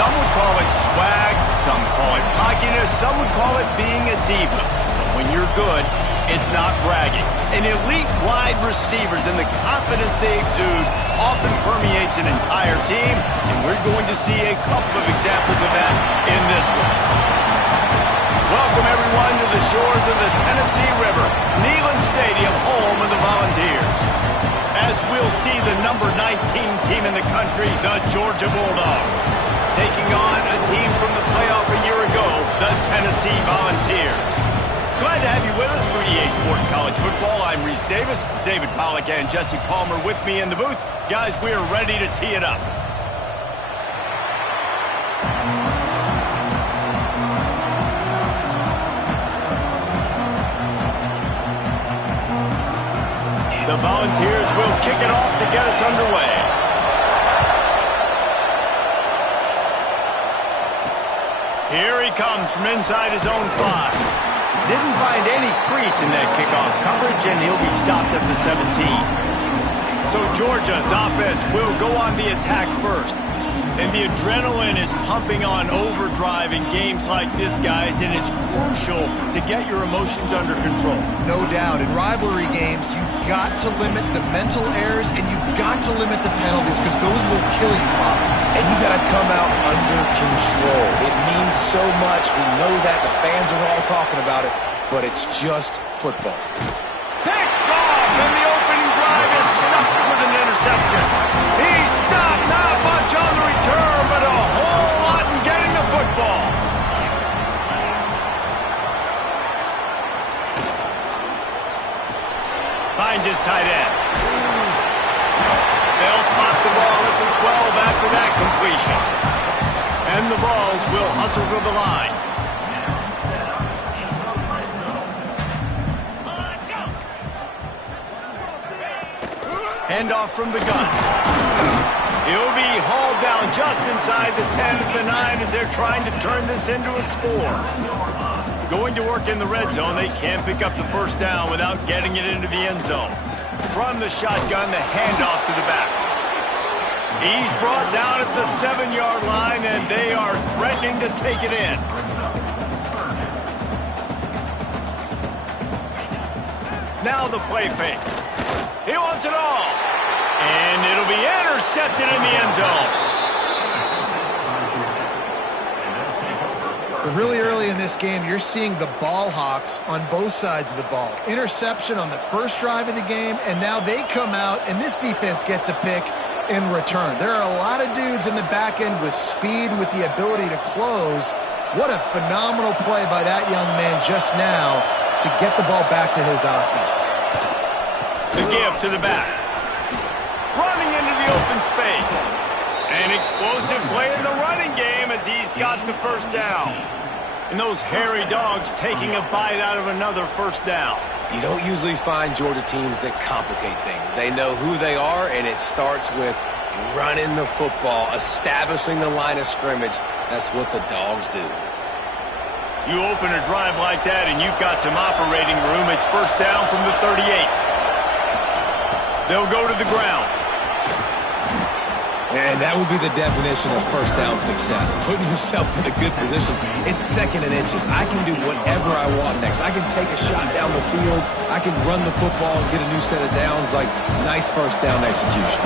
Some would call it swag, some call it cockiness, some would call it being a diva. But when you're good, it's not bragging. An elite wide receivers and the confidence they exude often permeates an entire team, and we're going to see a couple of examples of that in this one. Welcome, everyone, to the shores of the Tennessee River, Neyland Stadium, home of the Volunteers. As we'll see the number 19 team in the country, the Georgia Bulldogs, taking on a team from the playoff a year ago, the Tennessee Volunteers. Glad to have you with us for EA Sports College Football. I'm Reese Davis, David Pollack and Jesse Palmer with me in the booth. Guys, we are ready to tee it up. The Volunteers will kick it off to get us underway. Here he comes from inside his own 5. Didn't find any crease in that kickoff coverage, and he'll be stopped at the 17. So Georgia's offense will go on the attack first. And the adrenaline is pumping on overdrive in games like this, guys, and it's crucial to get your emotions under control. No doubt. In rivalry games, you've got to limit the mental errors, and you've got to limit the penalties, because those will kill you, Bob. And you got to come out under control. It means so much. We know that. The fans are all talking about it, but it's just football. Picked off, and the opening drive is stuck with an interception. He's stopped. Not much on the return, but a whole lot in getting the football. Finds his tight end. They'll spot the ball at the 12 after that completion. And the Vols will hustle to the line. Handoff from the gun. He'll be hauled down just inside the 10 at the 9 as they're trying to turn this into a score. Going to work in the red zone, they can't pick up the first down without getting it into the end zone. From the shotgun, the handoff to the back. He's brought down at the 7-yard line, and they are threatening to take it in. Now the play fake. He wants it all. And it'll be intercepted in the end zone. But really early in this game, you're seeing the ball hawks on both sides of the ball. Interception on the first drive of the game, and now they come out, and this defense gets a pick in return. There are a lot of dudes in the back end with speed and with the ability to close. What a phenomenal play by that young man just now to get the ball back to his offense. The give to the back. Running into the open space. An explosive play in the running game as he's got the first down. And those hairy dogs taking a bite out of another first down. You don't usually find Georgia teams that complicate things. They know who they are, and it starts with running the football, establishing the line of scrimmage. That's what the dogs do. You open a drive like that, and you've got some operating room. It's first down from the 38. They'll go to the ground. And that would be the definition of first down success, putting yourself in a good position. It's second and inches. I can do whatever I want next. I can take a shot down the field. I can run the football and get a new set of downs. Like, nice first down execution.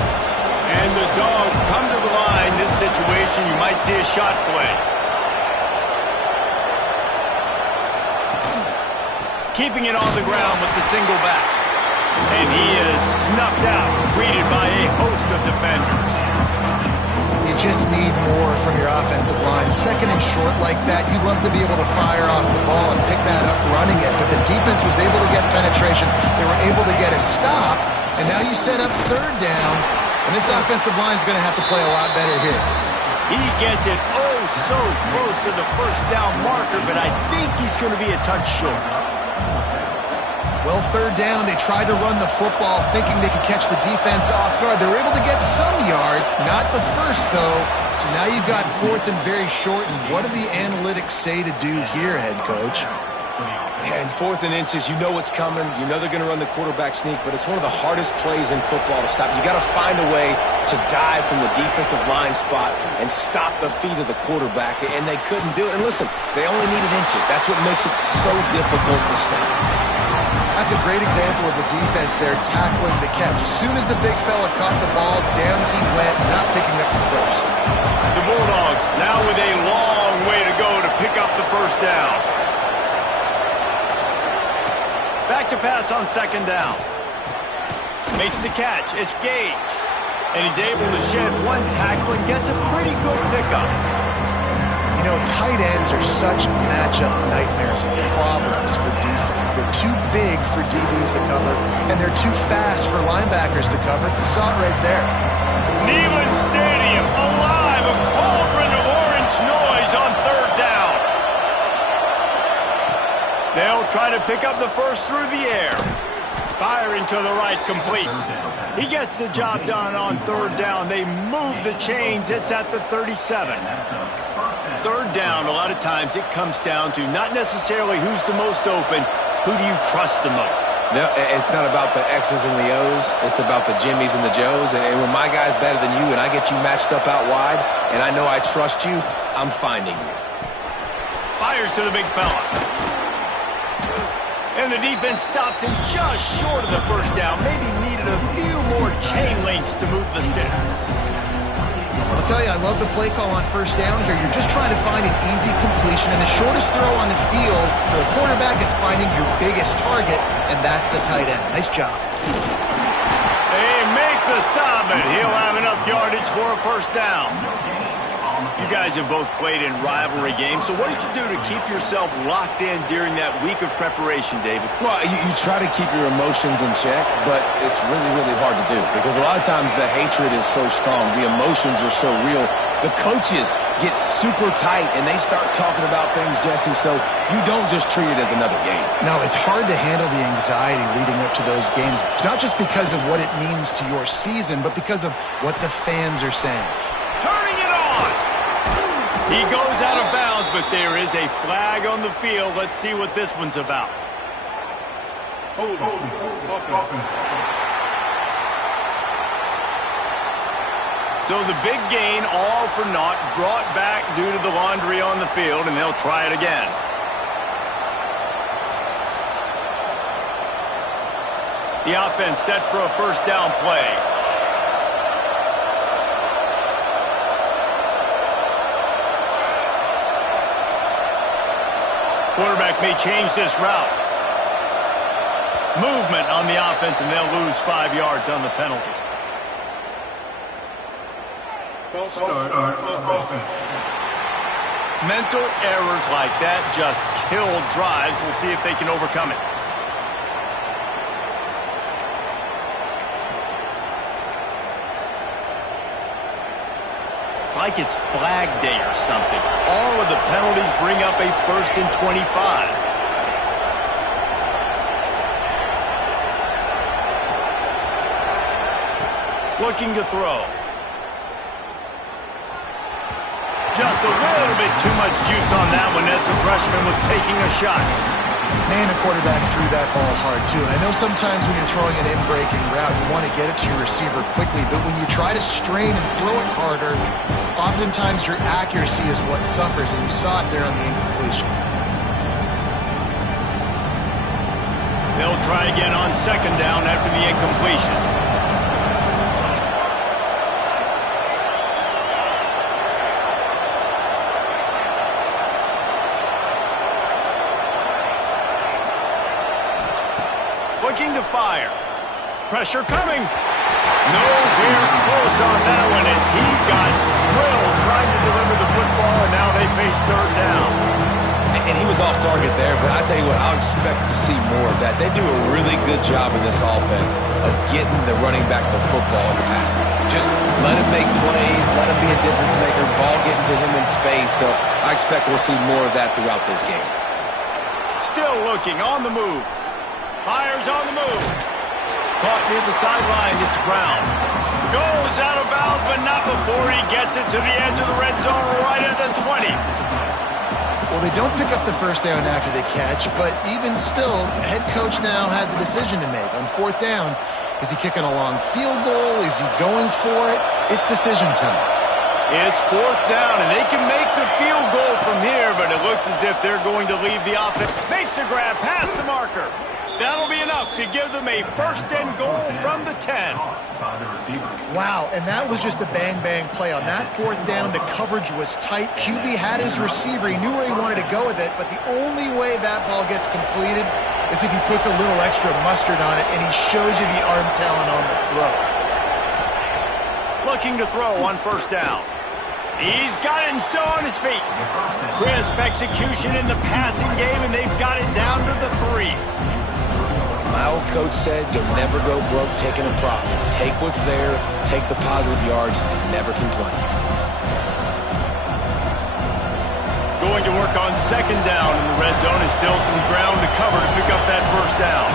And the dogs come to the line. This situation, you might see a shot play. Keeping it on the ground with the single back. And he is snuffed out, greeted by a host of defenders. You just need more from your offensive line. Second and short like that, you'd love to be able to fire off the ball and pick that up running it, but the defense was able to get penetration. They were able to get a stop, and now you set up third down, and this offensive line is going to have to play a lot better here. He gets it oh so close to the first down marker, but I think he's going to be a touch short. Well, third down, they tried to run the football thinking they could catch the defense off guard. They were able to get some yards, not the first, though. So now you've got fourth and very short, and what do the analytics say to do here, head coach? Yeah, and 4th and inches, you know what's coming. You know they're going to run the quarterback sneak, but it's one of the hardest plays in football to stop. You got to find a way to dive from the defensive line spot and stop the feet of the quarterback, and they couldn't do it. And listen, they only needed inches. That's what makes it so difficult to stop. That's a great example of the defense there tackling the catch. As soon as the big fella caught the ball, down he went, not picking up the first. The Bulldogs now with a long way to go to pick up the first down. Back to pass on 2nd down. Makes the catch. It's Gage. And he's able to shed one tackle and gets a pretty good pickup. You know, tight ends are such matchup nightmares and problems for defense. They're too big for DBs to cover, and they're too fast for linebackers to cover. You saw it right there. Neyland Stadium alive. A cauldron of orange noise on 3rd down. They'll try to pick up the first through the air. Firing to the right, complete. He gets the job done on 3rd down. They move the chains. It's at the 37. 3rd down, a lot of times it comes down to not necessarily who's the most open, who do you trust the most? No, it's not about the X's and the O's. It's about the Jimmies and the Joes. And when my guy's better than you and I get you matched up out wide and I know I trust you, I'm finding you. Fires to the big fella. And the defense stops him just short of the first down. Maybe needed a few more chain links to move the sticks. I'll tell you, I love the play call on 1st down here. You're just trying to find an easy completion, and the shortest throw on the field for the quarterback is finding your biggest target, and that's the tight end. Nice job. They make the stop, and he'll have enough yardage for a 1st down. You guys have both played in rivalry games, so what did you do to keep yourself locked in during that week of preparation, David? Well, you try to keep your emotions in check, but it's really, really hard to do because a lot of times the hatred is so strong. The emotions are so real. The coaches get super tight, and they start talking about things, Jesse, so you don't just treat it as another game. No, it's hard to handle the anxiety leading up to those games, not just because of what it means to your season, but because of what the fans are saying. Turning it on! He goes out of bounds, but there is a flag on the field. Let's see what this one's about. Hold on. So the big gain, all for naught, brought back due to the laundry on the field, and they'll try it again. The offense set for a 1st down play. Quarterback may change this route. Movement on the offense, and they'll lose 5 yards on the penalty. False start on offense. Mental errors like that just kill drives. We'll see if they can overcome it. It's like it's flag day or something. All of the penalties bring up a 1st and 25. Looking to throw. Just a little bit too much juice on that one as the freshman was taking a shot. Man, a quarterback threw that ball hard, too. And I know sometimes when you're throwing an in-breaking route, you want to get it to your receiver quickly. But when you try to strain and throw it harder, oftentimes your accuracy is what suffers. And you saw it there on the incompletion. They'll try again on 2nd down after the incompletion. Looking to fire. Pressure coming. Nowhere close on that one as he got drilled trying to deliver the football, and now they face 3rd down. And he was off target there, but I tell you what, I'll expect to see more of that. They do a really good job in this offense of getting the running back the football in the passing game. Just let him make plays, let him be a difference maker, ball getting to him in space. So I expect we'll see more of that throughout this game. Still looking on the move. Fires on the move. Caught near the sideline. It's Brown. Goes out of bounds, but not before he gets it to the edge of the red zone right at the 20. Well, they don't pick up the first down after the catch, but even still, the head coach now has a decision to make. On fourth down, is he kicking a long field goal? Is he going for it? It's decision time. It's fourth down, and they can make the field goal from here, but it looks as if they're going to leave the offense. Makes a grab past the marker. That'll be enough to give them a first and goal from the 10. Wow, and that was just a bang-bang play. On that fourth down, the coverage was tight. QB had his receiver. He knew where he wanted to go with it, but the only way that ball gets completed is if he puts a little extra mustard on it, and he shows you the arm talent on the throw. Looking to throw on first down. He's got it and still on his feet. Crisp execution in the passing game, and they've got it down to the 3. My old coach said you'll never go broke taking a profit. Take what's there, take the positive yards, and never complain. Going to work on second down in the red zone is still some ground to cover to pick up that first down.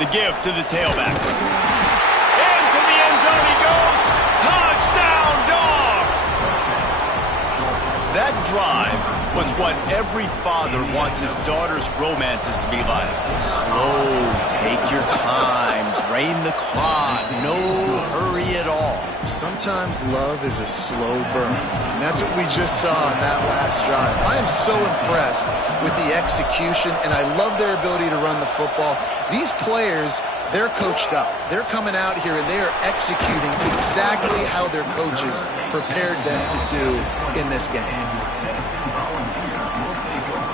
The give to the tailback. Into the end zone he goes. Touchdown, Dogs! That drive was what every father wants his daughter's romances to be like. Slow, take your time, drain the clock, no hurry at all. Sometimes love is a slow burn, and that's what we just saw on that last drive. I am so impressed with the execution, and I love their ability to run the football. These players, they're coached up. They're coming out here, and they are executing exactly how their coaches prepared them to do in this game.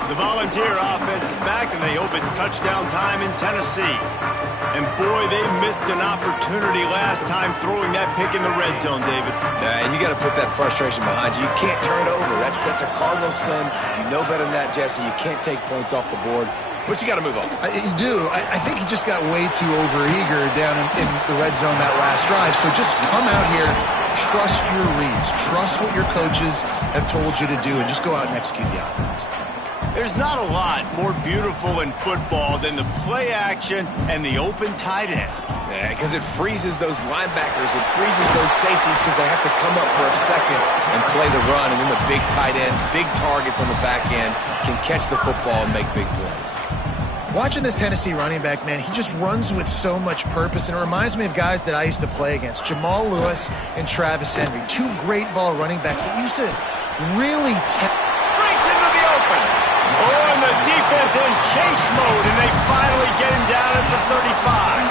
The Volunteer offense is back, and they hope it's touchdown time in Tennessee. And boy, they missed an opportunity last time throwing that pick in the red zone, David. And you got to put that frustration behind you. You can't turn it over. That's a cardinal sin. You know better than that, Jesse. You can't take points off the board, but you got to move on. You do. I think he just got way too overeager down in the red zone that last drive. So just come out here, trust your reads, trust what your coaches have told you to do, and just go out and execute the offense. There's not a lot more beautiful in football than the play action and the open tight end. Yeah, because it freezes those linebackers. It freezes those safeties because they have to come up for a second and play the run. And then the big tight ends, big targets on the back end can catch the football and make big plays. Watching this Tennessee running back, man, he just runs with so much purpose. And it reminds me of guys that I used to play against, Jamal Lewis and Travis Henry. Two great ball running backs that used to really breaks into the open. Oh, and the defense in chase mode, and they finally get him down at the 35.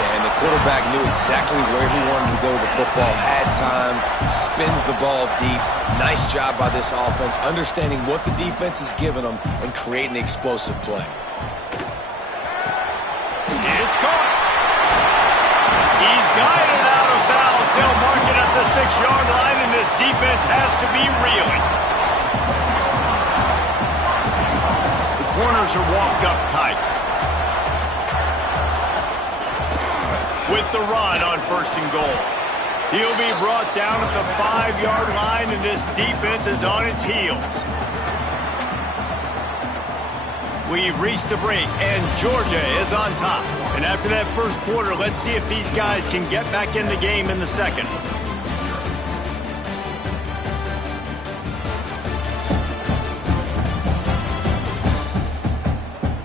Yeah, and the quarterback knew exactly where he wanted to go with the football, had time, spins the ball deep. Nice job by this offense, understanding what the defense is giving them and creating the explosive play. It's caught. He's guided out of bounds. They'll mark it at the 6-yard line, and this defense has to be reeling. Corners are walked up tight. With the run on first and goal. He'll be brought down at the 5-yard line, and this defense is on its heels. We've reached the break, and Georgia is on top. And after that first quarter, let's see if these guys can get back in the game in the second.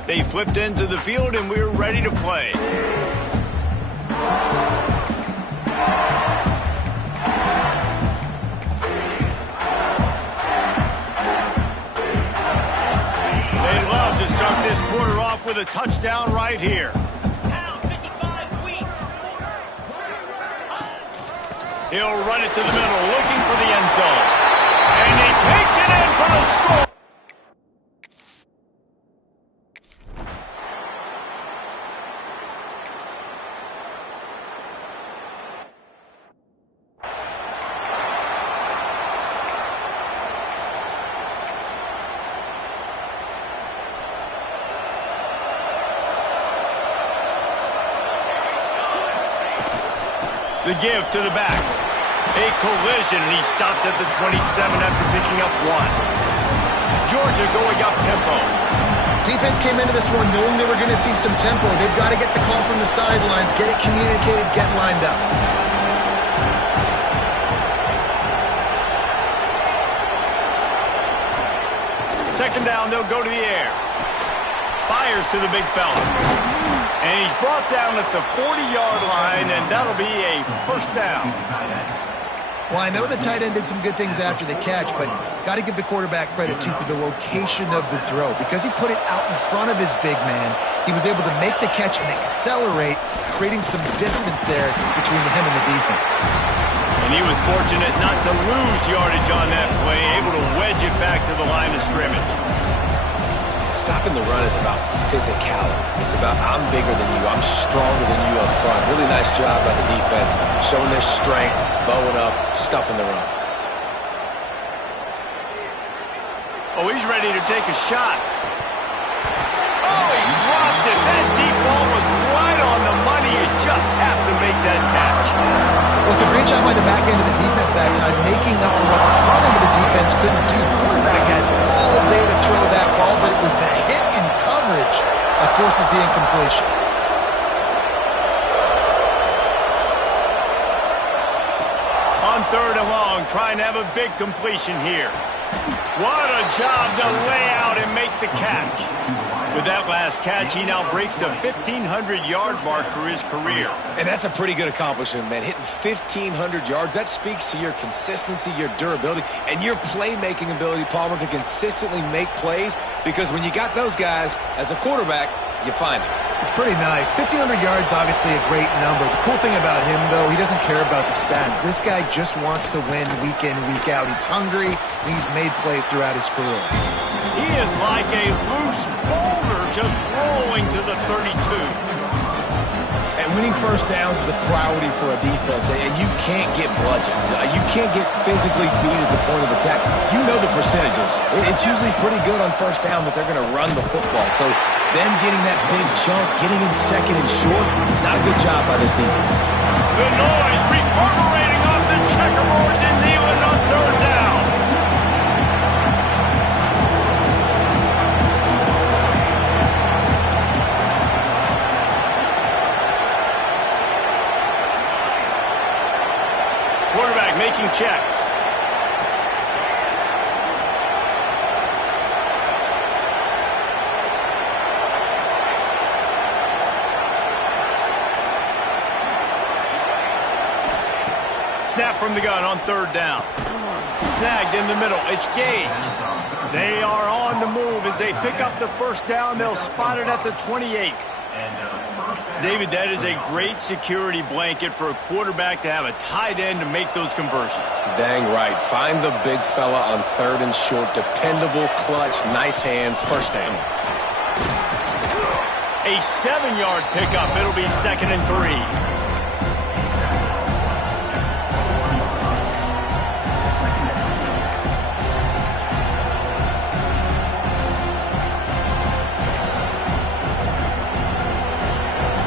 They flipped into the field, and we're ready to play. They'd love to start this quarter off with a touchdown right here. He'll run it to the middle, looking for the end zone. And he takes it in for the score. The give to the back. A collision, and he stopped at the 27 after picking up 1. Georgia going up-tempo. Defense came into this one knowing they were going to see some tempo. They've got to get the call from the sidelines, get it communicated, get lined up. Second down, they'll go to the air. Fires to the big fella. And he's brought down at the 40-yard line, and that'll be a first down. Well, I know the tight end did some good things after the catch, but got to give the quarterback credit, too, for the location of the throw. Because he put it out in front of his big man, he was able to make the catch and accelerate, creating some distance there between him and the defense. And he was fortunate not to lose yardage on that play, able to wedge it back to the line of scrimmage. Stopping the run is about physicality. It's about I'm bigger than you, I'm stronger than you up front. Really nice job by the defense, showing their strength, bowing up, stuffing the run. Oh, he's ready to take a shot. Oh, he dropped it. That deep ball was right on the money. You just have to make that catch. Well, it's a great job by the back end of the defense that time, making up for what the front end of the defense couldn't do. The quarterback had all day to throw that ball, but it was the hit in coverage that forces the incompletion. On third and long, trying to have a big completion here. What a job to lay out and make the catch. With that last catch, he now breaks the 1,500-yard mark for his career. And that's a pretty good accomplishment, man. Hitting 1,500 yards, that speaks to your consistency, your durability, and your playmaking ability, Palmer, to consistently make plays. Because when you got those guys, as a quarterback, you find it. It's pretty nice. 1,500 yards, obviously a great number. The cool thing about him, though, he doesn't care about the stats. This guy just wants to win week in, week out. He's hungry, and he's made plays throughout his career. He is like a loose boulder just rolling to the 32. And winning first downs is a priority for a defense, and you can't get bludgeoned. You can't get physically beat at the point of attack. You know the percentages. It's usually pretty good on first down that they're going to run the football. So them getting that big chunk, getting in second and short, not a good job by this defense. The noise reverberating off the checkerboards in Neyland on third down. Quarterback making checks. Snap from the gun on third down. Snagged in the middle. It's Gage. They are on the move as they pick up the first down. They'll spot it at the 28. David, that is a great security blanket for a quarterback to have a tight end to make those conversions. Dang right. Find the big fella on third and short. Dependable, clutch, nice hands. First down. A 7-yard pickup. It'll be second and 3.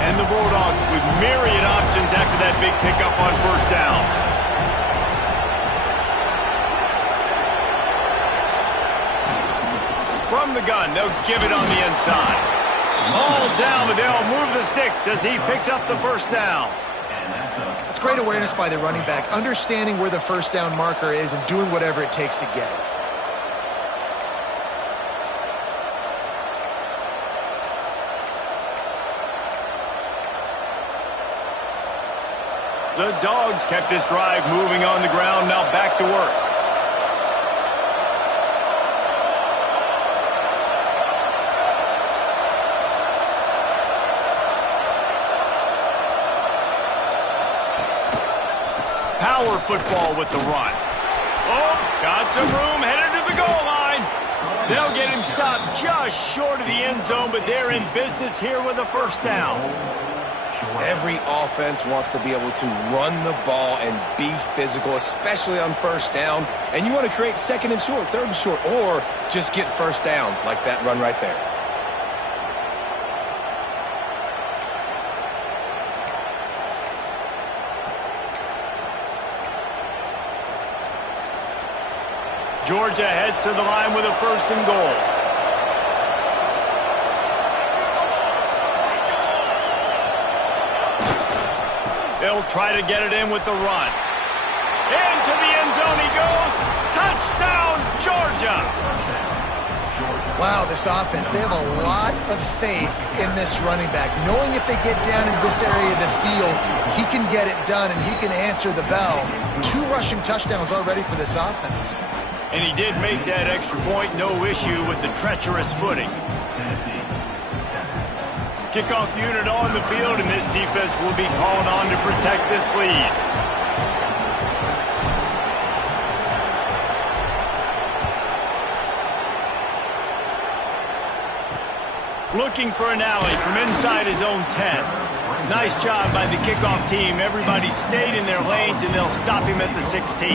And the Bulldogs with myriad options after that big pickup on first down. From the gun, they'll give it on the inside. All down, but they'll move the sticks as he picks up the first down. It's great awareness by the running back, understanding where the first down marker is and doing whatever it takes to get it. The Dogs kept this drive moving on the ground, now back to work. Power football with the run. Oh, got some room, headed to the goal line. They'll get him stopped just short of the end zone, but they're in business here with a first down. Every offense wants to be able to run the ball and be physical, especially on first down. And you want to create second and short, third and short, or just get first downs like that run right there. Georgia heads to the line with a 1st and goal. They'll try to get it in with the run. Into the end zone he goes. Touchdown, Georgia. Wow, this offense, they have a lot of faith in this running back, knowing if they get down in this area of the field, he can get it done and he can answer the bell. 2 rushing touchdowns already for this offense. And he did make that extra point, no issue with the treacherous footing. Kickoff unit on the field, and this defense will be called on to protect this lead. Looking for an alley from inside his own 10. Nice job by the kickoff team. Everybody stayed in their lanes, and they'll stop him at the 16.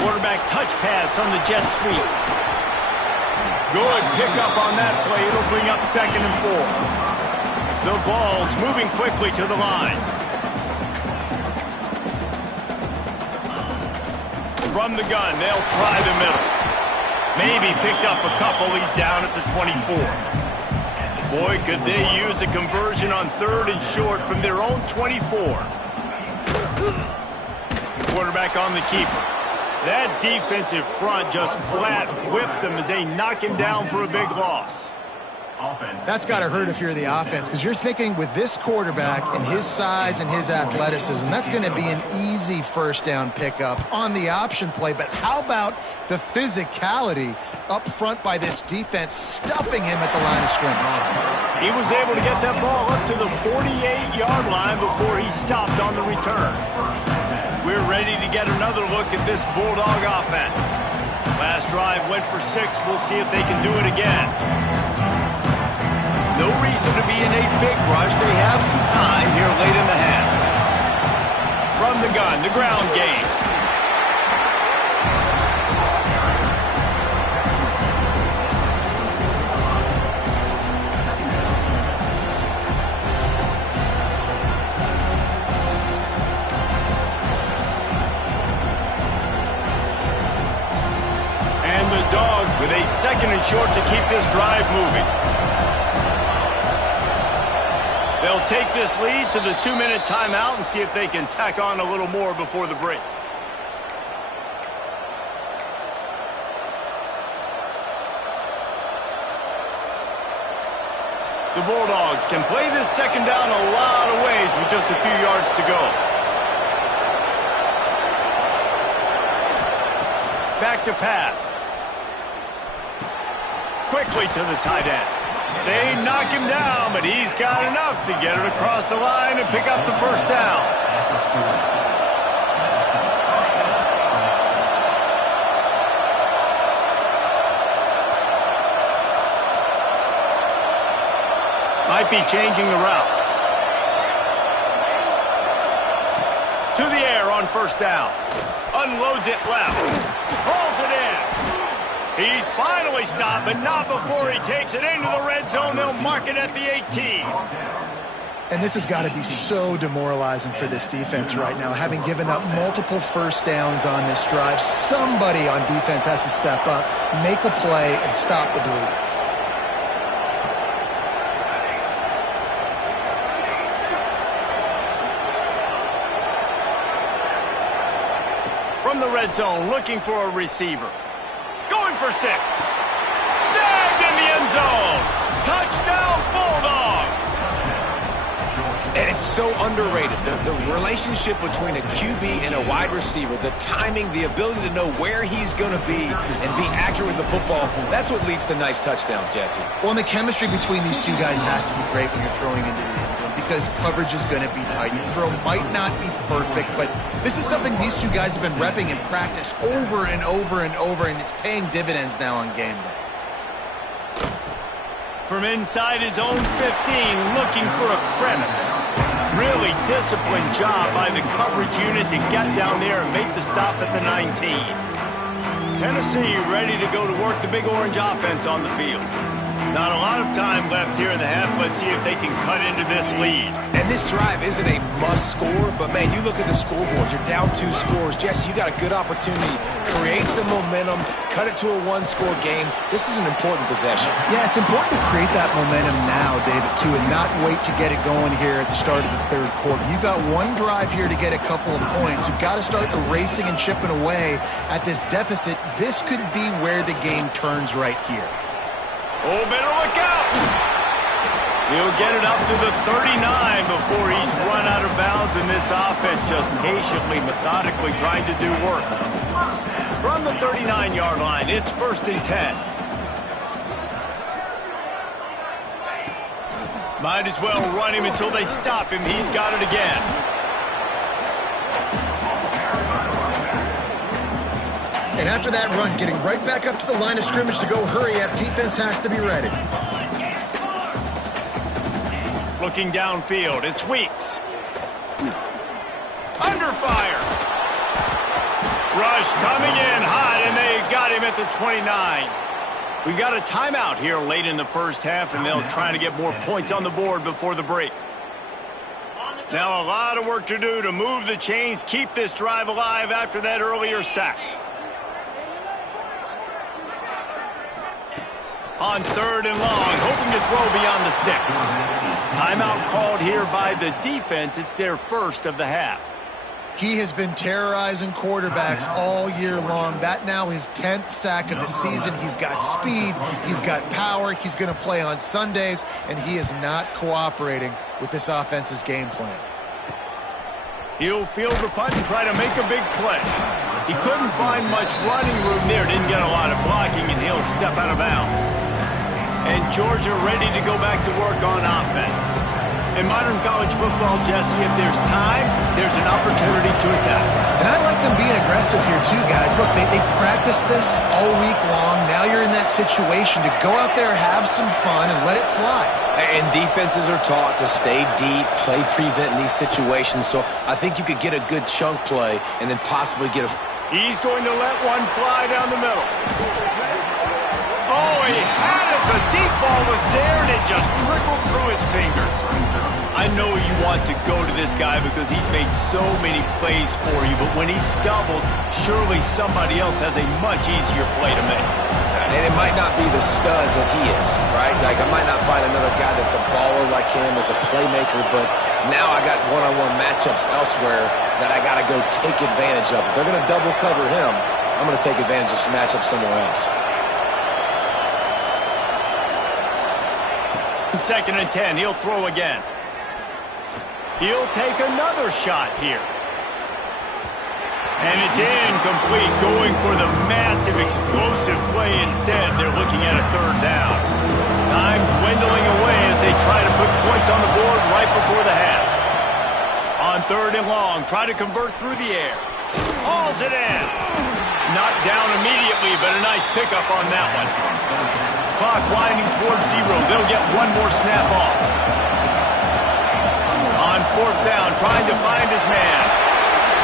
Quarterback touch pass on the jet sweep. Good pickup on that play. It'll bring up 2nd and 4. The Vols moving quickly to the line. From the gun, they'll try the middle. Maybe picked up a couple. He's down at the 24. Boy, could they use a conversion on 3rd and short from their own 24. Quarterback on the keeper. That defensive front just flat whipped them as they knock him down for a big loss. That's got to hurt if you're the offense, because you're thinking with this quarterback and his size and his athleticism, that's going to be an easy 1st down pickup on the option play. But how about the physicality up front by this defense, stuffing him at the line of scrimmage? He was able to get that ball up to the 48-yard line before he stopped on the return. We're ready to get another look at this Bulldog offense. Last drive went for 6. We'll see if they can do it again. No reason to be in a big rush. They have some time here late in the half. From the gun, the ground game. And the Dogs with a 2nd and short to keep this drive moving. They'll take this lead to the 2-minute timeout and see if they can tack on a little more before the break. The Bulldogs can play this 2nd down a lot of ways with just a few yards to go. Back to pass. Quickly to the tight end. They knock him down, but he's got enough to get it across the line and pick up the 1st down. Might be changing the route. To the air on 1st down. Unloads it left. Pulls it in. He's finally stopped, but not before he takes it into the red zone. They'll mark it at the 18. And this has got to be so demoralizing for this defense right now, having given up multiple 1st downs on this drive. Somebody on defense has to step up, make a play, and stop the bleeding. From the red zone, looking for a receiver. Going for 6. Snagged in the end zone. Touchdown, Bulldogs. And it's so underrated. The relationship between a QB and a wide receiver, the timing, the ability to know where he's going to be and be accurate with the football, that's what leads to nice touchdowns, Jesse. Well, and the chemistry between these 2 guys has to be great when you're throwing into the end zone, because coverage is going to be tight. Your throw might not be perfect, but this is something these 2 guys have been repping in practice over and over and over, and it's paying dividends now on game day. From inside his own 15, looking for a crevice. Really disciplined job by the coverage unit to get down there and make the stop at the 19. Tennessee ready to go to work the Big Orange offense on the field. Not a lot of time left here in the half. Let's see if they can cut into this lead. And this drive isn't a must score, but man, you look at the scoreboard. You're down 2 scores. Jesse, you got a good opportunity. Create some momentum. Cut it to a 1-score game. This is an important possession. Yeah, it's important to create that momentum now, David, too, and not wait to get it going here at the start of the third quarter. You've got one drive here to get a couple of points. You've got to start erasing and chipping away at this deficit. This could be where the game turns right here. Oh, better look out! He'll get it up to the 39 before he's run out of bounds, and this offense just patiently, methodically trying to do work. From the 39-yard line, it's 1st and 10. Might as well run him until they stop him. He's got it again. And after that run, getting right back up to the line of scrimmage to go hurry up, defense has to be ready. Looking downfield, it's Weeks. Under fire. Rush coming in hot, and they got him at the 29. We got a timeout here late in the first half, and they'll try to get more points on the board before the break. Now a lot of work to do to move the chains, keep this drive alive after that earlier sack. On 3rd and long, hoping to throw beyond the sticks. Timeout called here by the defense. It's their first of the half. He has been terrorizing quarterbacks all year long. That now his 10th sack of the season. He's got speed. He's got power. He's going to play on Sundays, and he is not cooperating with this offense's game plan. He'll field the punt and try to make a big play. He couldn't find much running room there. Didn't get a lot of blocking, and he'll step out of bounds. And Georgia ready to go back to work on offense. In modern college football, Jesse, if there's time, there's an opportunity to attack. And I like them being aggressive here too, guys. Look, they practice this all week long. Now you're in that situation to go out there, have some fun, and let it fly. And defenses are taught to stay deep, play prevent in these situations. So I think you could get a good chunk play and then possibly get a... He's going to let one fly down the middle. Oh, he had it. The deep ball was there, and it just trickled through his fingers. I know you want to go to this guy because he's made so many plays for you, but when he's doubled, surely somebody else has a much easier play to make. And it might not be the stud that he is, right? Like, I might not find another guy that's a baller like him, that's a playmaker, but now I got one-on-one matchups elsewhere that I got to go take advantage of. If they're going to double cover him, I'm going to take advantage of some matchups somewhere else. 2nd and 10, he'll throw again. He'll take another shot here. And it's incomplete, going for the massive explosive play instead. They're looking at a 3rd down. Time dwindling away as they try to put points on the board right before the half. On 3rd and long, try to convert through the air. Hauls it in. Knocked down immediately, but a nice pickup on that one. Clock winding towards 0. They'll get one more snap off. On 4th down, trying to find his man.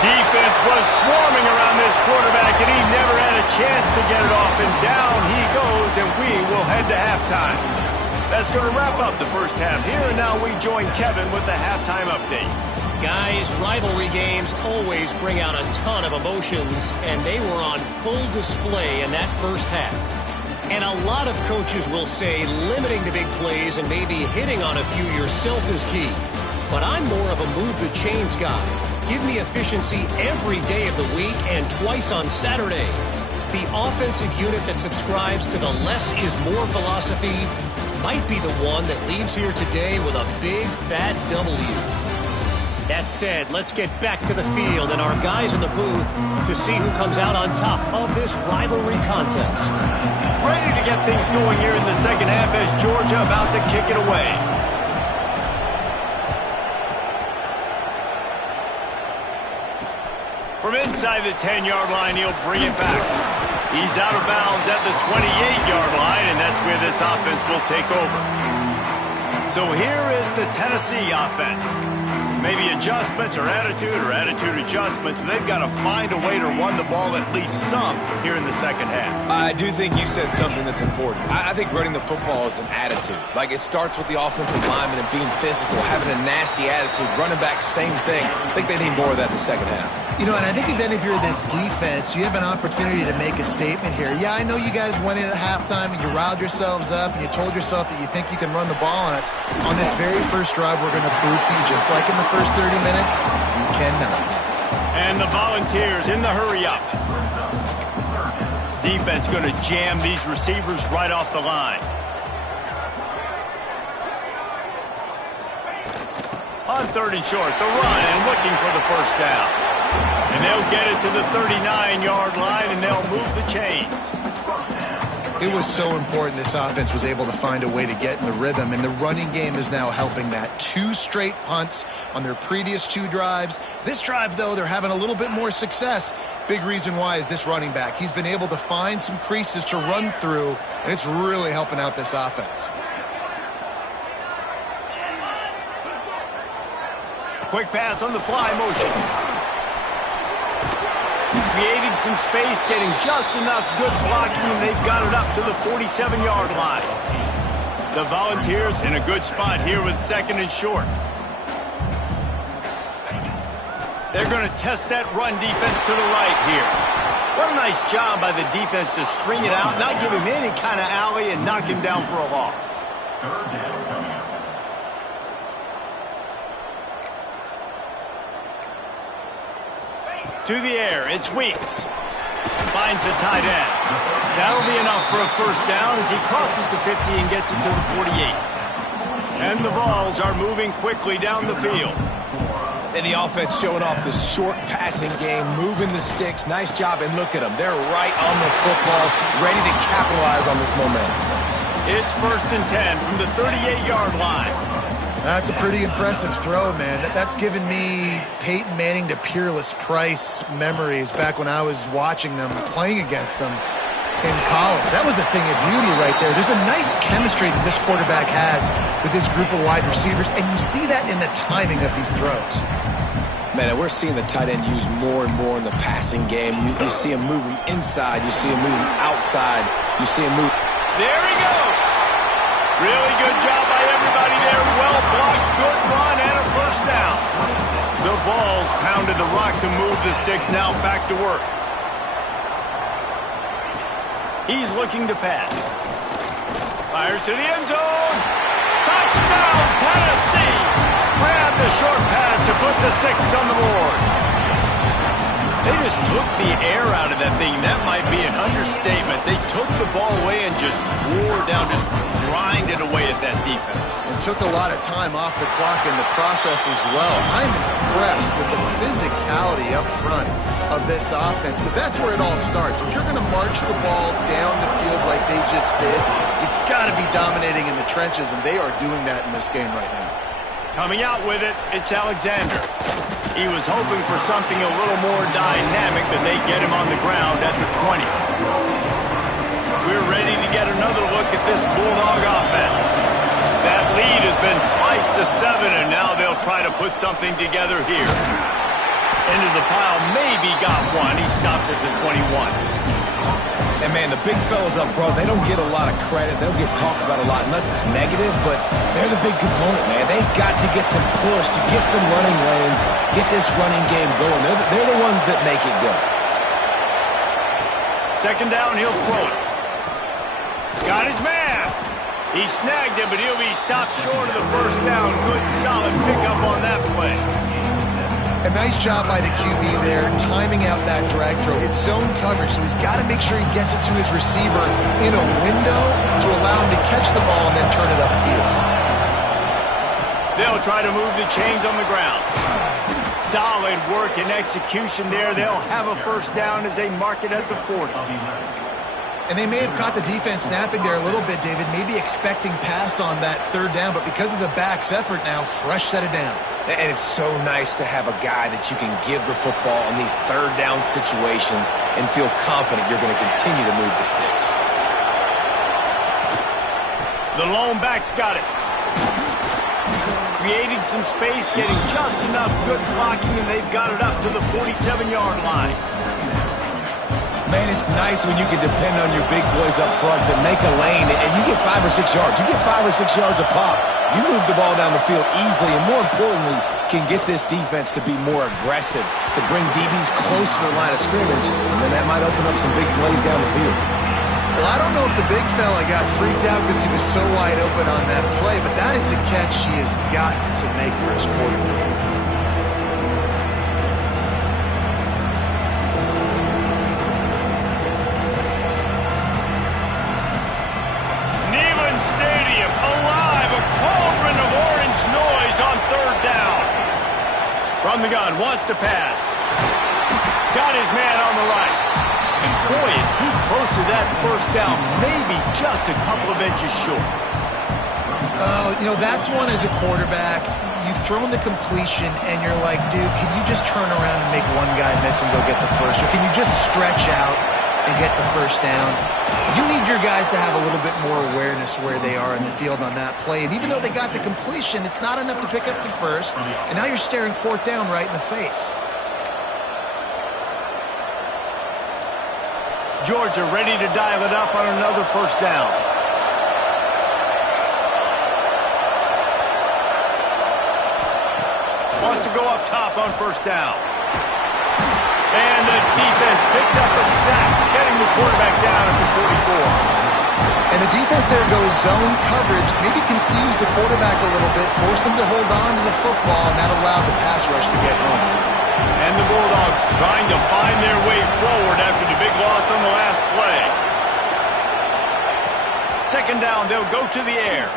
Defense was swarming around this quarterback, and he never had a chance to get it off. And down he goes, and we will head to halftime. That's going to wrap up the first half here, and now we join Kevin with the halftime update. Guys, rivalry games always bring out a ton of emotions, and they were on full display in that first half. And a lot of coaches will say limiting the big plays and maybe hitting on a few yourself is key. But I'm more of a move the chains guy. Give me efficiency every day of the week and twice on Saturday. The offensive unit that subscribes to the less is more philosophy might be the one that leaves here today with a big fat W. That said, let's get back to the field and our guys in the booth to see who comes out on top of this rivalry contest. Ready to get things going here in the second half as Georgia about to kick it away. From inside the 10-yard line, he'll bring it back. He's out of bounds at the 28-yard line, and that's where this offense will take over. So here is the Tennessee offense. Maybe adjustments or attitude adjustments, but they've got to find a way to run the ball at least some here in the second half. I do think you said something that's important. I think running the football is an attitude. Like, it starts with the offensive lineman and being physical, having a nasty attitude. Running back, same thing. I think they need more of that in the second half. You know, and I think even if you're this defense, you have an opportunity to make a statement here. Yeah, I know you guys went in at halftime and you riled yourselves up and you told yourself that you think you can run the ball on us. On this very first drive, we're going to prove to you, just like in the first 30 minutes, you cannot. And the Volunteers in the hurry-up. Defense going to jam these receivers right off the line. On 3rd and short, the run and looking for the first down. And they'll get it to the 39-yard line, and they'll move the chains. It was so important this offense was able to find a way to get in the rhythm, and the running game is now helping that. 2 straight punts on their previous 2 drives. This drive, though, they're having a little bit more success. Big reason why is this running back. He's been able to find some creases to run through, and it's really helping out this offense. Quick pass on the fly motion. Creating some space, getting just enough good blocking, and they've got it up to the 47-yard line. The Volunteers in a good spot here with 2nd and short. They're going to test that run defense to the right here. What a nice job by the defense to string it out, not give him any kind of alley, and knock him down for a loss. To the air, it's Weeks. Finds the tight end. That'll be enough for a first down as he crosses the 50 and gets it to the 48. And the Vols are moving quickly down the field. And the offense showing off the short passing game, moving the sticks. Nice job, and look at them. They're right on the football, ready to capitalize on this momentum. It's 1st and 10 from the 38-yard line. That's a pretty impressive throw, man. That's given me Peyton Manning to Peerless Price memories back when I was watching them, playing against them in college. That was a thing of beauty right there. There's a nice chemistry that this quarterback has with this group of wide receivers, and you see that in the timing of these throws. Man, we're seeing the tight end used more and more in the passing game. You see him moving inside. You see him moving outside. You see him move. There he goes. Really good job by everybody there. Well blocked, good run, and a first down. The Vols pounded the rock to move the sticks. Now back to work. He's looking to pass. Fires to the end zone. Touchdown, Tennessee. Grab the short pass to put the 6 on the board. They just took the air out of that thing. That might be an understatement. They took the ball away and just wore down, just grinded away at that defense. And took a lot of time off the clock in the process as well. I'm impressed with the physicality up front of this offense, because that's where it all starts. If you're going to march the ball down the field like they just did, you've got to be dominating in the trenches, and they are doing that in this game right now. Coming out with it, it's Alexander. He was hoping for something a little more dynamic, but they get him on the ground at the 20. We're ready to get another look at this Bulldog offense. That lead has been sliced to 7, and now they'll try to put something together here. Into the pile, maybe got one. He stopped at the 21. And, man, the big fellas up front, they don't get a lot of credit. They don't get talked about a lot unless it's negative, but they're the big component, man. They've got to get some push, to get some running lanes, get this running game going. They're the ones that make it go. 2nd down, he'll throw it. Got his man. He snagged it, but he'll be stopped short of the first down. Good, solid pickup on that play. A nice job by the QB there, timing out that drag throw. It's zone coverage, so he's got to make sure he gets it to his receiver in a window to allow him to catch the ball and then turn it upfield. They'll try to move the chains on the ground. Solid work and execution there. They'll have a first down as they mark it at the 40. And they may have caught the defense napping there a little bit, David, maybe expecting pass on that 3rd down, but because of the back's effort now, fresh set of downs. And it's so nice to have a guy that you can give the football in these 3rd down situations and feel confident you're going to continue to move the sticks. The lone back's got it. creating some space, getting just enough good blocking, and they've got it up to the 47-yard line. Man, it's nice when you can depend on your big boys up front to make a lane, and you get 5 or 6 yards. You get 5 or 6 yards a pop. You move the ball down the field easily, and more importantly, can get this defense to be more aggressive, to bring DBs close to the line of scrimmage, and then that might open up some big plays down the field. Well, I don't know if the big fella got freaked out because he was so wide open on that play, but that is a catch he has got to make for his quarterback. Stadium alive, a cauldron of orange noise on third down. From the gun, wants to pass. Got his man on the right. And boy, is he close to that first down, maybe just a couple of inches short. That's one as a quarterback. You've thrown the completion, and you're like, dude, can you just turn around and make one guy miss and go get the first? Or can you just stretch out and get the first down? You need your guys to have a little bit more awareness where they are in the field on that play. And even though they got the completion, it's not enough to pick up the first. And now you're staring fourth down right in the face. Georgia ready to dial it up on another first down. Wants to go up top on first down. And the defense picks up a sack, getting the quarterback down at the 44. And the defense there goes zone coverage, maybe confused the quarterback a little bit, forced him to hold on to the football, and that allowed the pass rush to get home. And the Bulldogs trying to find their way forward after the big loss on the last play. Second down, they'll go to the air.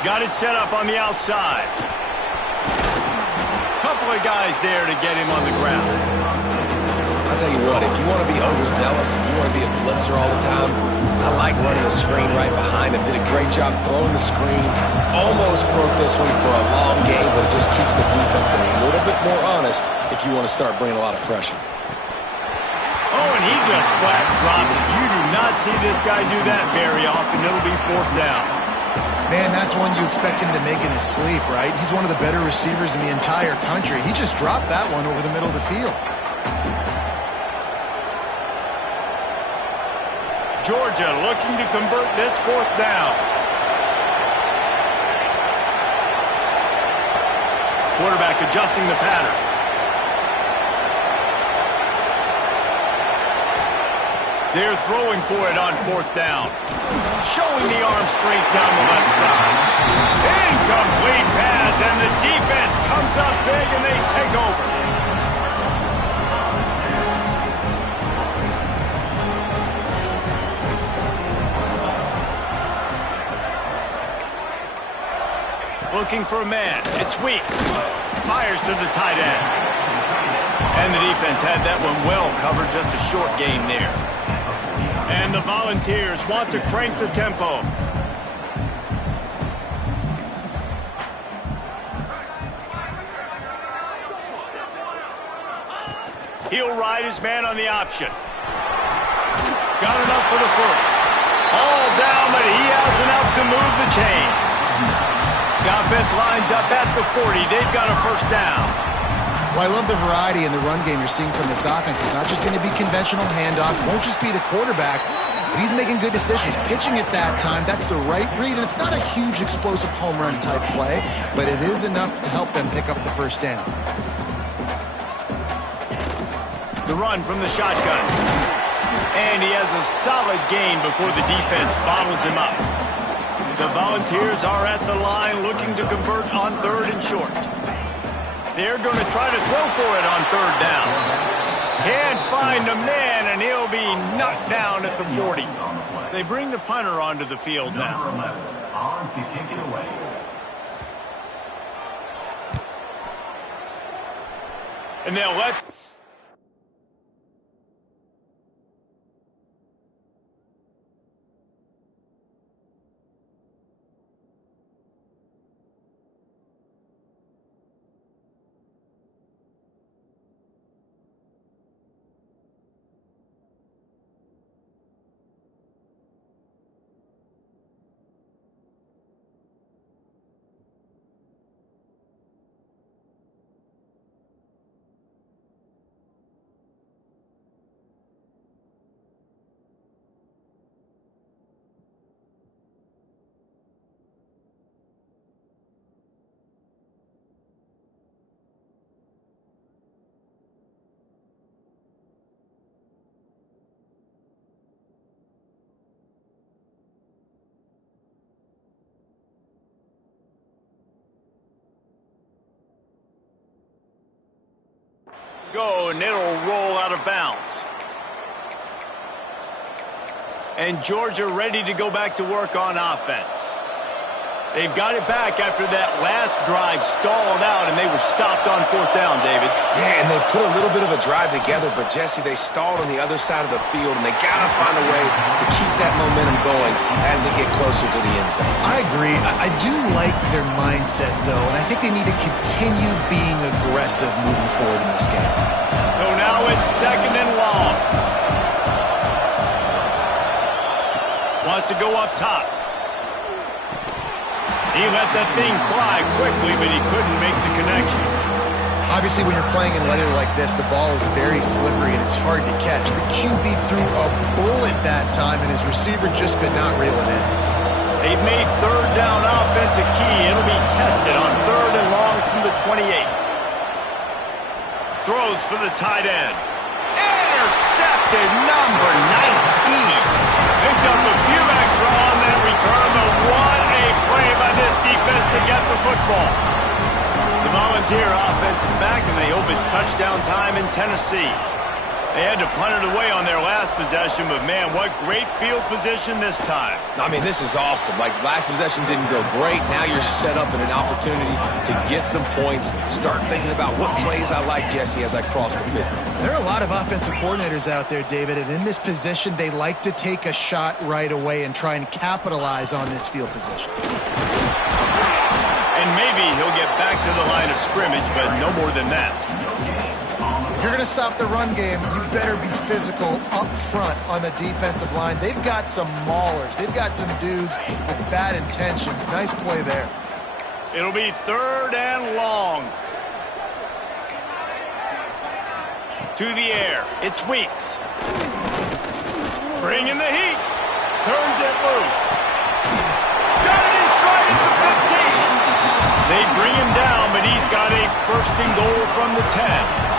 Got it set up on the outside. Couple of guys there to get him on the ground. I'll tell you what, if you want to be overzealous, if you want to be a blitzer all the time, I like running the screen right behind him. Did a great job throwing the screen. Almost broke this one for a long game, but it just keeps the defense a little bit more honest if you want to start bringing a lot of pressure. Oh, and he just flat dropped it. You do not see this guy do that very often. It'll be fourth down. Man, that's one you expect him to make in his sleep, right? He's one of the better receivers in the entire country. He just dropped that one over the middle of the field. Georgia looking to convert this fourth down. Quarterback adjusting the pattern. They're throwing for it on fourth down. Showing the arm strength down the left side. Incomplete pass, and the defense comes up big, and they take over. Looking for a man. It's Weeks. Fires to the tight end. And the defense had that one well covered. Just a short gain there. And the Volunteers want to crank the tempo. He'll ride his man on the option. Got enough for the first. All down, but he has enough to move the chains. The offense lines up at the 40. They've got a first down. Well, I love the variety in the run game you're seeing from this offense. It's not just going to be conventional handoffs. It won't just be the quarterback, but he's making good decisions. Pitching at that time, that's the right read. And it's not a huge explosive home run type play, but it is enough to help them pick up the first down. The run from the shotgun. And he has a solid gain before the defense bottles him up. The Volunteers are at the line looking to convert on third and short. They're going to try to throw for it on third down. Can't find a man, and he'll be knocked down at the 40. They bring the punter onto the field now. On to kick it away. And they'll let... go, and it'll roll out of bounds. And Georgia ready to go back to work on offense. They've got it back after that last drive stalled out, and they were stopped on 4th down, David. Yeah, and they put a little bit of a drive together, but, Jesse, they stalled on the other side of the field, and they got to find a way to keep that momentum going as they get closer to the end zone. I agree. I do like their mindset, though, and I think they need to continue being aggressive moving forward in this game. So now it's 2nd and long. Wants to go up top. He let that thing fly quickly, but he couldn't make the connection. Obviously, when you're playing in weather like this, the ball is very slippery and it's hard to catch. The QB threw a bullet that time, and his receiver just could not reel it in. They've made 3rd down offense a key. It'll be tested on 3rd and long from the 28. Throws for the tight end. Intercepted, number 19. Picked up a few extra on that return, but what a play by this defense to get the football. The Volunteer offense is back, and they hope it's touchdown time in Tennessee. They had to punt it away on their last possession, but, man, what great field position this time. I mean, this is awesome. Like, last possession didn't go great. Now you're set up in an opportunity to get some points. Start thinking about what plays I like, Jesse, as I cross the 50. There are a lot of offensive coordinators out there, David, and in this position, they like to take a shot right away and try and capitalize on this field position. And maybe he'll get back to the line of scrimmage, but no more than that. If you're going to stop the run game, you better be physical up front on the defensive line. They've got some maulers. They've got some dudes with bad intentions. Nice play there. It'll be 3rd and long. To the air. It's Weeks. Bringing the heat. Turns it loose. Got it in stride at the 15. They bring him down, but he's got a 1st and goal from the 10.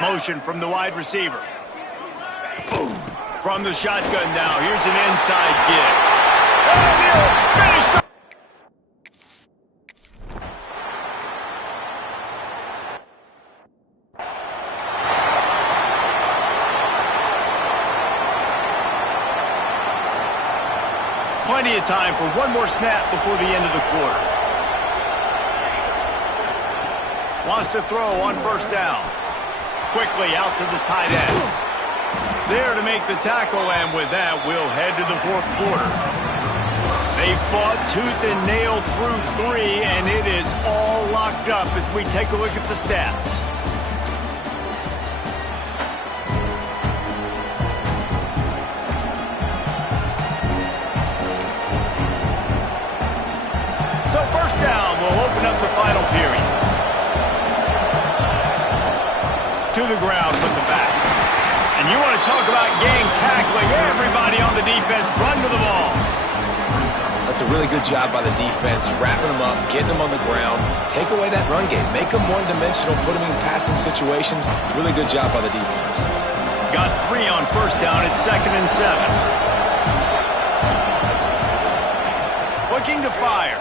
Motion from the wide receiver. Boom. From the shotgun now. Here's an inside give. And he'll finish the... Plenty of time for one more snap before the end of the quarter. Wants to throw on 1st down. Quickly out to the tight end. There to make the tackle, and with that, we'll head to the 4th quarter. They fought tooth and nail through 3, and it is all locked up as we take a look at the stats. So 1st down will open up the final period. To the ground with the back. And you want to talk about gang tackling. Everybody on the defense run to the ball. That's a really good job by the defense, wrapping them up, getting them on the ground, take away that run game, make them one-dimensional, put them in passing situations. Really good job by the defense. Got 3 on 1st down. It's 2nd and 7. Looking to fire.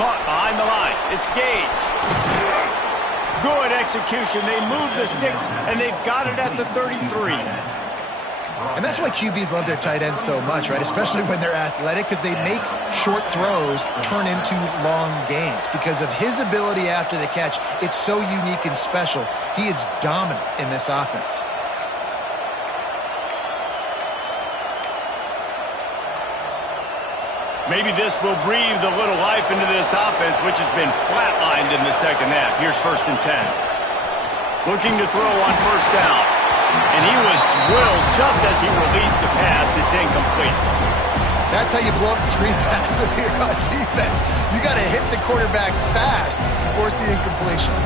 Caught behind the line. It's Gage. Good execution. They move the sticks, and they've got it at the 33. And that's why QBs love their tight ends so much, right? Especially when they're athletic, because they make short throws turn into long gains. Because of his ability after the catch, it's so unique and special. He is dominant in this offense. Maybe this will breathe a little life into this offense, which has been flatlined in the 2nd half. Here's 1st and 10. Looking to throw on 1st down. And he was drilled just as he released the pass. It's incomplete. That's how you blow up the screen pass if you're on defense. You got to hit the quarterback fast to force the incompletion.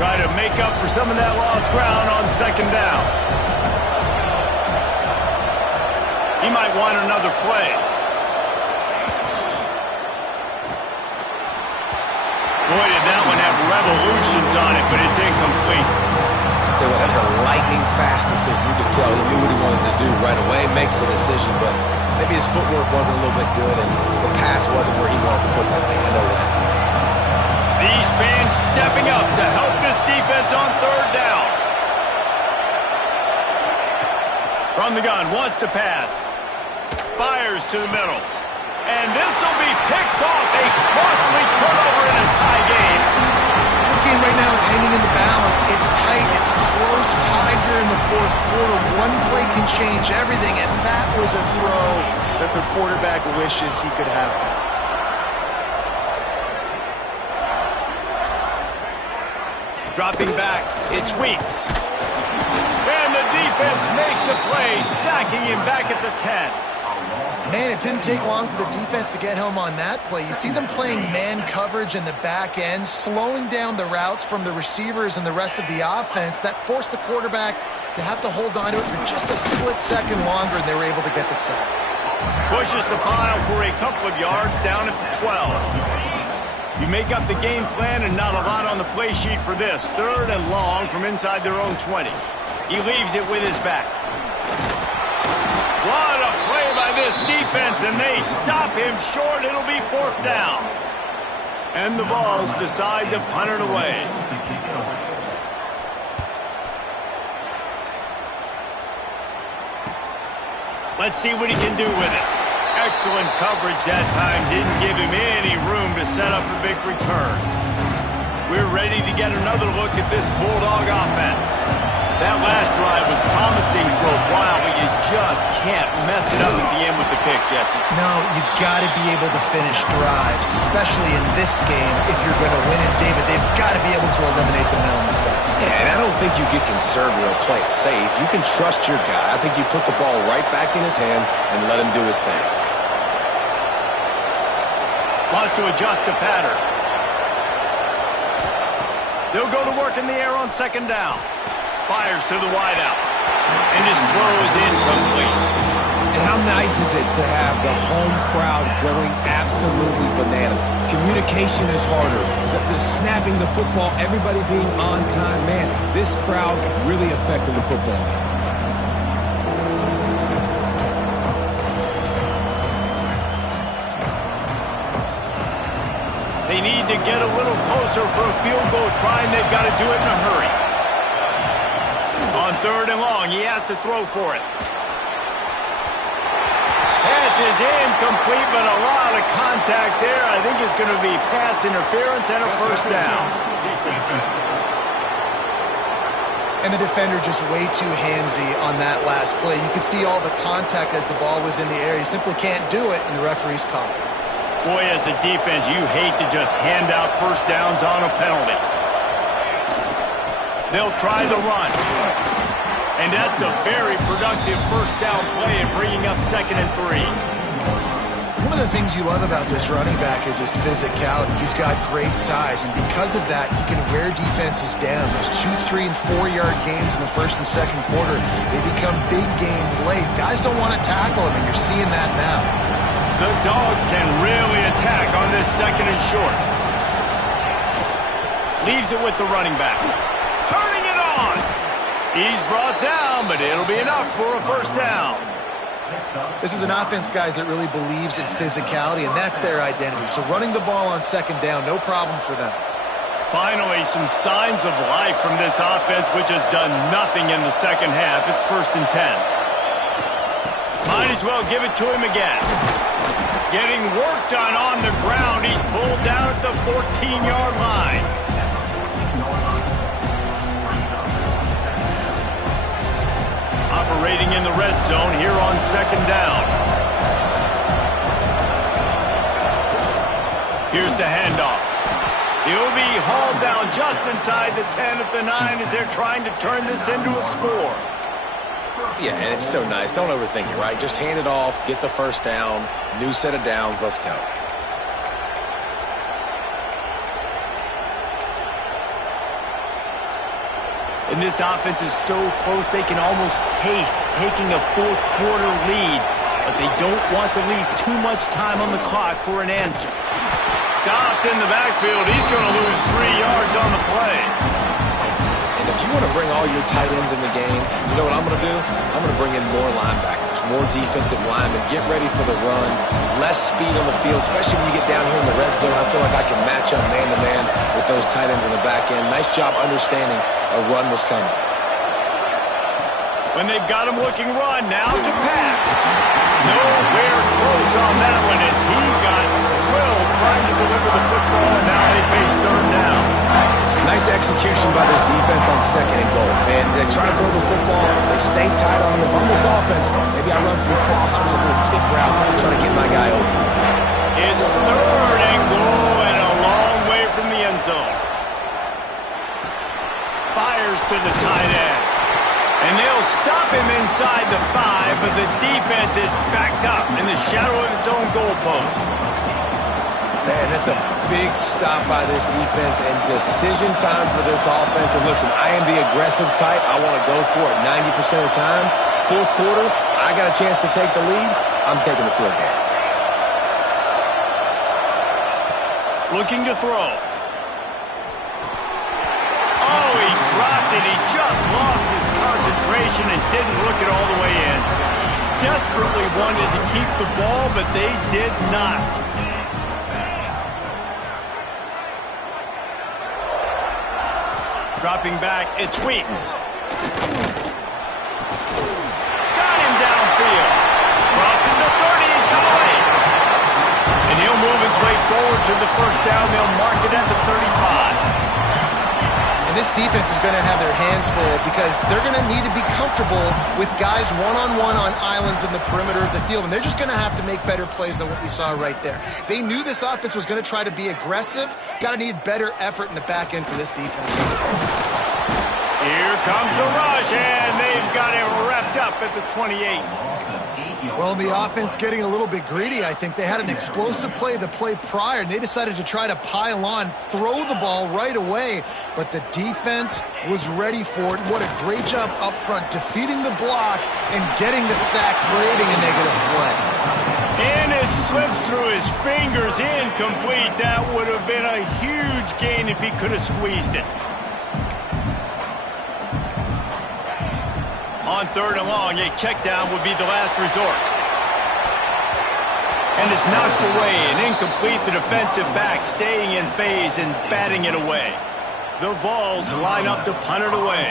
Try to make up for some of that lost ground on second down. He might want another play. Boy, did that one have revolutions on it, but it's incomplete. Tell you what, that was a lightning-fast decision. You could tell he knew what he wanted to do right away, makes the decision, but maybe his footwork wasn't a little bit good, and the pass wasn't where he wanted to put that thing. I know that. These fans stepping up to help this defense on third down. From the gun, wants to pass. Fires to the middle. And this will be picked off. A costly turnover in a tie game. This game right now is hanging in the balance. It's tight. It's close. Tied here in the fourth quarter. One play can change everything, and that was a throw that the quarterback wishes he could have back. Dropping back, it's Weeks. And the defense makes a play, sacking him back at the 10. Man, it didn't take long for the defense to get home on that play. You see them playing man coverage in the back end, slowing down the routes from the receivers and the rest of the offense. That forced the quarterback to have to hold on to it for just a split second longer, and they were able to get the sack. Pushes the pile for a couple of yards down at the 12. You make up the game plan and not a lot on the play sheet for this. Third and long from inside their own 20. He leaves it with his back. What a play by this defense, and they stop him short. It'll be fourth down. And the Vols decide to punt it away. Let's see what he can do with it. Excellent coverage that time. Didn't give him any room to set up a big return. We're ready to get another look at this Bulldog offense. That last drive was promising for a while, but you just can't mess it up at the end with the pick, Jesse. No, you've got to be able to finish drives, especially in this game. If you're going to win it, David, they've got to be able to eliminate the mental mistakes. Yeah, and I don't think you get conservative or play it safe. You can trust your guy. I think you put the ball right back in his hands and let him do his thing. Wants to adjust the pattern. They'll go to work in the air on second down. Fires to the wideout. And his throw is incomplete. And how nice is it to have the home crowd going absolutely bananas? Communication is harder. The snapping the football, everybody being on time. Man, this crowd really affected the football game. They need to get a little closer for a field goal try, and they've got to do it in a hurry. On third and long, he has to throw for it. Pass is incomplete, but a lot of contact there. I think it's going to be pass interference and a first down. And the defender just way too handsy on that last play. You could see all the contact as the ball was in the air. He simply can't do it, and the referee's caught it. Boy, as a defense, you hate to just hand out first downs on a penalty. They'll try the run. And that's a very productive first down play in bringing up 2nd and 3. One of the things you love about this running back is his physicality. He's got great size, and because of that, he can wear defenses down. Those 2, 3, and 4-yard gains in the first and second quarter, they become big gains late. Guys don't want to tackle him, and you're seeing that now. The Dogs can really attack on this 2nd and short. Leaves it with the running back. Turning it on. He's brought down, but it'll be enough for a first down. This is an offense, guys, that really believes in physicality, and that's their identity. So running the ball on second down, no problem for them. Finally, some signs of life from this offense, which has done nothing in the second half. It's 1st and 10. Might as well give it to him again. Getting work done on the ground. He's pulled down at the 14-yard line. Operating in the red zone here on second down. Here's the handoff. He'll be hauled down just inside the 10 at the 9 as they're trying to turn this into a score. Yeah, and it's so nice. Don't overthink it, right? Just hand it off, get the first down, new set of downs, let's go. And this offense is so close they can almost taste taking a fourth-quarter lead, but they don't want to leave too much time on the clock for an answer. Stopped in the backfield. He's going to lose 3 yards on the play. And if you want to bring all your tight ends in the game, you know what I'm going to do? I'm going to bring in more linebackers, more defensive linemen, get ready for the run, less speed on the field, especially when you get down here in the red zone. I feel like I can match up man-to-man with those tight ends in the back end. Nice job understanding a run was coming. When they've got him looking run, now to pass. Nowhere close on that one as he got drilled trying to deliver the football, and now they face third down. Nice execution by this defense on 2nd and goal. And they try to throw the football. They stay tight on him. If I'm this offense, maybe I run some crossers, a little kick route, trying to get my guy open. It's 3rd and goal and a long way from the end zone. Fires to the tight end. And they'll stop him inside the 5, but the defense is backed up in the shadow of its own goalpost. Man, that's a big stop by this defense and decision time for this offense. And listen, I am the aggressive type. I want to go for it 90% of the time. 4th quarter, I got a chance to take the lead. I'm taking the field goal. Looking to throw. Oh, he dropped it. He just lost his concentration and didn't look it all the way in. Desperately wanted to keep the ball, but they did not. Dropping back, it's Weeks. Got him downfield. Crossing the 30, he's got away. And he'll move his way forward to the first down. They'll mark it at the 35. And this defense is going to have their hands full because they're going to need to be comfortable with guys one-on-one on islands in the perimeter of the field. And they're just going to have to make better plays than what we saw right there. They knew this offense was going to try to be aggressive. Got to need better effort in the back end for this defense. Here comes the rush, and they've got him wrapped up at the 28. Well, the offense getting a little bit greedy, I think. They had an explosive play the play prior, and they decided to try to pile on, throw the ball right away. But the defense was ready for it. What a great job up front, defeating the block and getting the sack, creating a negative play. And it slips through his fingers, incomplete. That would have been a huge gain if he could have squeezed it. On 3rd and long, a check down would be the last resort. And it's knocked away and incomplete. The defensive back staying in phase and batting it away. The Vols line up to punt it away.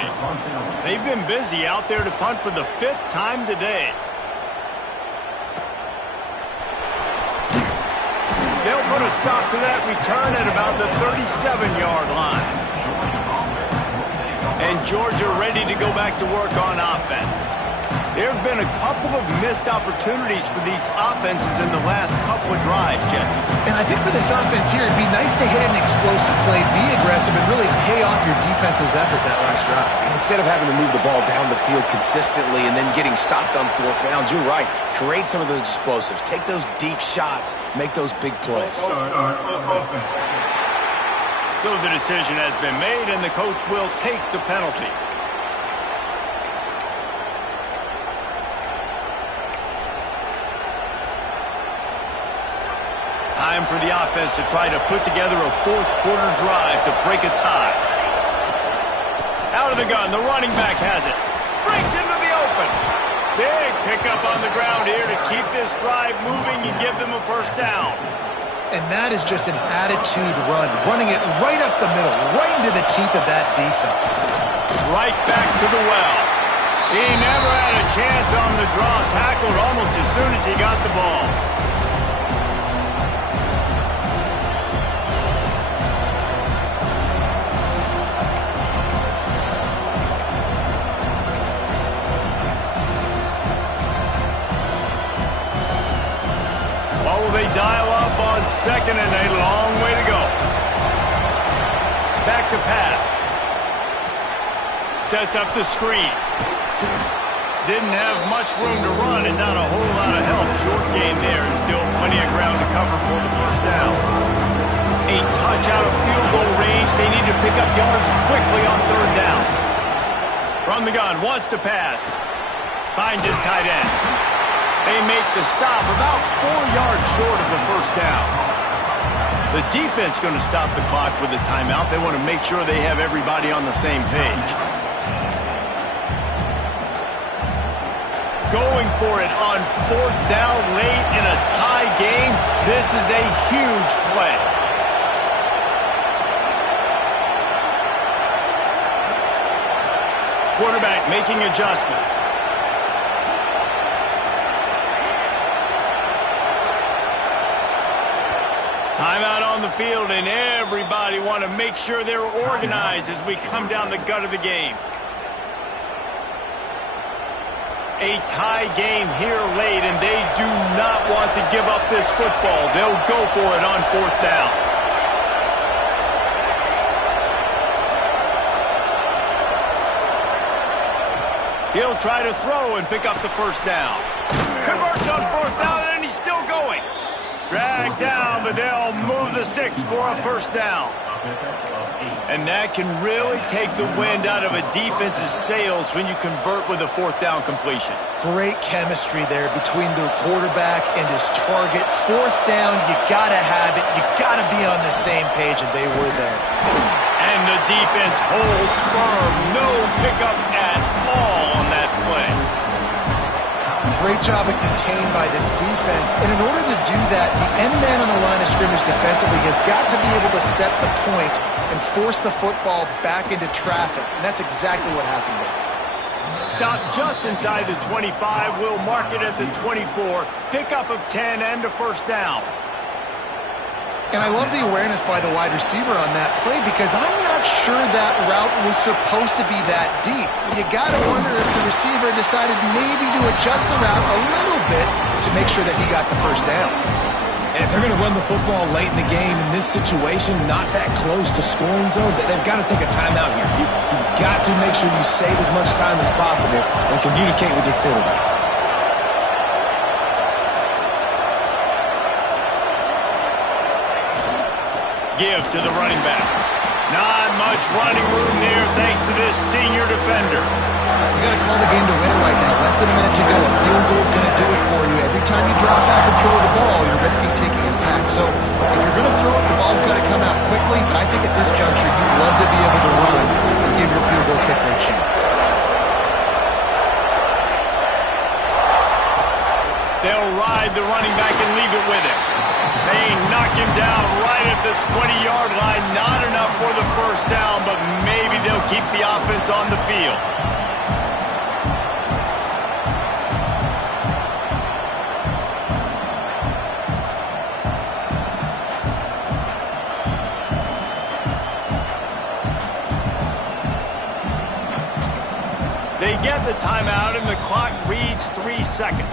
They've been busy out there to punt for the 5th time today. They'll put a stop to that return at about the 37-yard line. And Georgia ready to go back to work on offense. There have been a couple of missed opportunities for these offenses in the last couple of drives, Jesse. And I think for this offense here, it'd be nice to hit an explosive play, be aggressive, and really pay off your defense's effort that last drive. And instead of having to move the ball down the field consistently and then getting stopped on 4th downs, you're right. Create some of those explosives. Take those deep shots. Make those big plays. So the decision has been made, and the coach will take the penalty. Time for the offense to try to put together a 4th quarter drive to break a tie. Out of the gun, the running back has it. Breaks into the open. Big pickup on the ground here to keep this drive moving and give them a first down. And that is just an attitude run, running it right up the middle, right into the teeth of that defense. Right back to the well. He never had a chance on the draw, tackled almost as soon as he got the ball. They dial up on 2nd and a long way to go. Back to pass. Sets up the screen. Didn't have much room to run and not a whole lot of help. Short game there and still plenty of ground to cover for the first down. A touch out of field goal range. They need to pick up yards quickly on 3rd down. From the gun, wants to pass. Finds his tight end. They make the stop about 4 yards short of the first down. The defense going to stop the clock with a timeout. They want to make sure they have everybody on the same page. Going for it on 4th down late in a tie game. This is a huge play. Quarterback making adjustments. Timeout on the field, and everybody want to make sure they're organized as we come down the gut of the game. A tie game here late, and they do not want to give up this football. They'll go for it on 4th down. He'll try to throw and pick up the first down. Converts on 4th down, and he's still going. Dragged down, but they'll move the sticks for a first down. And that can really take the wind out of a defense's sails when you convert with a 4th down completion. Great chemistry there between their quarterback and his target. 4th down, you got to have it. You got to be on the same page, and they were there. And the defense holds firm. No pickup at all on that play. Great job of contained by this defense. And in order to do that, the end man on the line of scrimmage defensively has got to be able to set the point and force the football back into traffic. And that's exactly what happened there. Stop just inside the 25. We'll mark it at the 24. Pickup of 10 and a first down. And I love the awareness by the wide receiver on that play because I'm not sure that route was supposed to be that deep. You got to wonder if the receiver decided maybe to adjust the route a little bit to make sure that he got the first down. And if they're going to run the football late in the game in this situation, not that close to scoring zone, they've got to take a timeout here. You've got to make sure you save as much time as possible and communicate with your quarterback. Give to the running back. Not much running room there thanks to this senior defender. You got to call the game to win it right now. Less than a minute to go. A field goal is going to do it for you. Every time you drop back and throw the ball, you're risking taking a sack. So if you're going to throw it, the ball's got to come out quickly. But I think at this juncture, you'd love to be able to run and give your field goal kicker a chance. They'll ride the running back and leave it with him. They knock him down right at the 20-yard line. Not enough for the first down, but maybe they'll keep the offense on the field. They get the timeout, and the clock reads 3 seconds.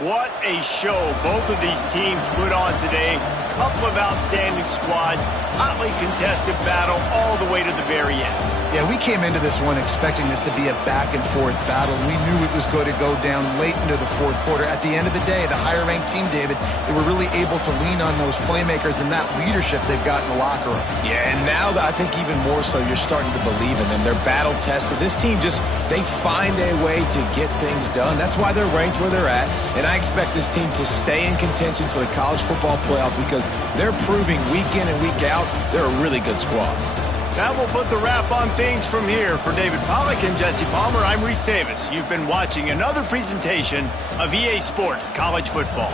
What a show both of these teams put on today. Couple of outstanding squads, hotly contested battle all the way to the very end. Yeah, we came into this one expecting this to be a back-and-forth battle. We knew it was going to go down late into the 4th quarter. At the end of the day, the higher-ranked team, David, they were really able to lean on those playmakers and that leadership they've got in the locker room. Yeah, and now I think even more so, you're starting to believe in them. They're battle-tested. This team they find a way to get things done. That's why they're ranked where they're at. And I expect this team to stay in contention for the college football playoff because they're proving week in and week out they're a really good squad. That will put the wrap on things from here. For David Pollack and Jesse Palmer, I'm Reese Davis. You've been watching another presentation of EA Sports College Football.